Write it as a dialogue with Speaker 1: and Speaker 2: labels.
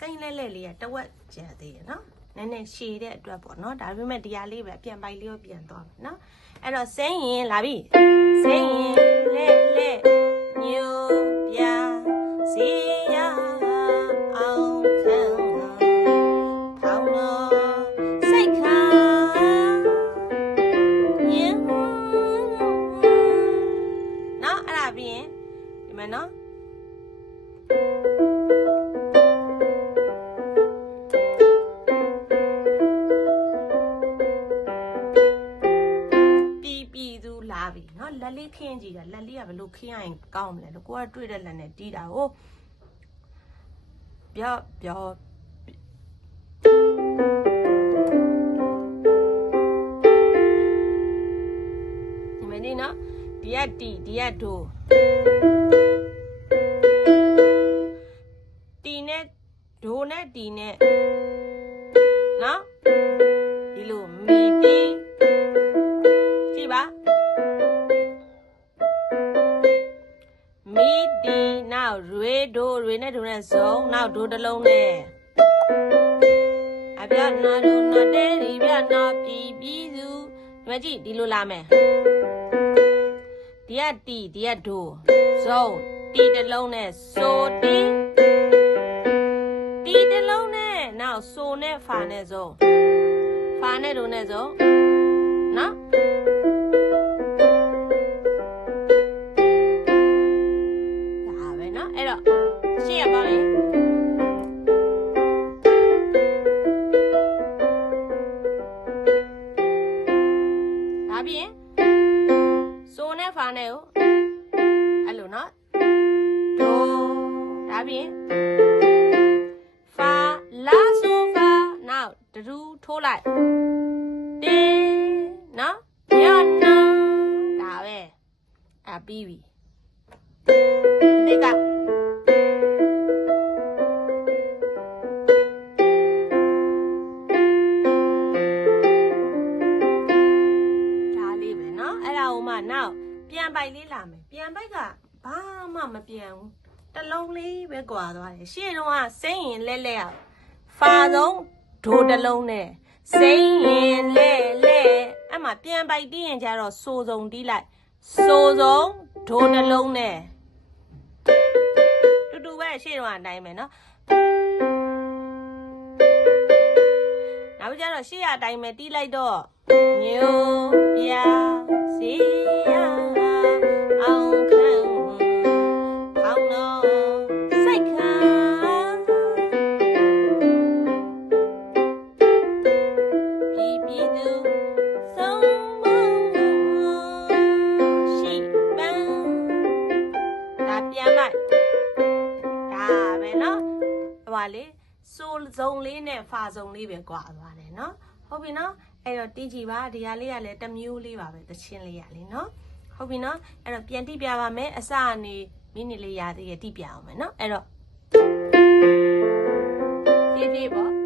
Speaker 1: စိမ့်လဲလဲလေးကတဝက်ကျန်သေးတယ်နော်နည်းနည်းရှည်တဲ့အတွက်ပေါ့နော်ဒါပေမဲ့တရားလေးပဲပြန်ပိုက်လေးကိုပြန်သွားမယ်နော်အဲ့တော့စိမ့်ရင်လာပြီစိမ့်ရင်လဲလဲညိုပြစီရအောင်ခံထောင်းတော့စိတ်ခါညင်နော်အဲ့ဒါပြီးရင်ဒီမှာနော် နော်လက်လေးခင်းကြည့်တာလက်လေးကဘလို့ခင်းရရင်ကောင်းမလဲလို့ကိုကတွေ့တဲ့လက်နဲ့တီးတာကိုပြောပြောဒီမင်းနော်ဒီကတီဒီကဒိုတီနဲ့ဒိုနဲ့တီနဲ့နော်ဒီလိုမီ နောက်ရွေဒိုရွေနဲ့ဒိုနဲ့ဇုံနောက်ဒိုတစ်လုံးနဲ့အပြနာဒိုနတဲဒီပြနာပြည်ပြည်သူဒီမကြည့်ဒီလိုလာမယ်ဒီကတီဒီကဒိုဇုံတီတစ်လုံးနဲ့ဆိုတီတီတစ်လုံးနဲ့နောက်ဆိုနဲ့ဖာနဲ့ဇုံဖာနဲ့ဒိုနဲ့ဇုံ ရှင်းရပါလေဒါပြင်ဆိုနဲ့ဖာနဲ့ကိုအဲ့လိုနော်ဒိုဒါပြင်ဖာလာဆိုဖာ now တဒူးထိုးလိုက်တေနော်ညနာဒါပဲအပီးပြီဒီက ပြန်ပိုက်လေးလာမယ်ပြန်ပိုက်ကဘာမှမပြန်ဘူးတစ်လုံးလေးပဲကွာသွားတယ်ရှေ့တုန်းကစိမ့်ရင်လဲလဲရဖာဆုံးဒိုတစ်လုံးနဲ့စိမ့်ရင်လဲလဲအဲ့မှာပြန်ပိုက်တီးရင်ကျတော့စိုးစုံတီးလိုက်စိုးစုံဒိုတစ်လုံးနဲ့ တူတူပဲရှေ့တော့အတိုင်းပဲเนาะနောက်ကြတော့ရှေ့ရအတိုင်းပဲတီးလိုက်တော့ညို ကလေဆိုဇုံလေးနဲ့ဖာဇုံလေးပဲကွာသွားတယ်နော်ဟုတ်ပြီနော်အဲ့တော့တီးကြည့်ပါဒီဟာလေးကလည်းတမျိုးလေးပါပဲသချင်းလေးရလေနော်ဟုတ်ပြီနော်အဲ့တော့ပြန်တိပြပါမယ်အစအနေမိနစ်လေးရသေးရတိပြအောင်မယ်နော်အဲ့တော့ပြေးပြေးပေါ့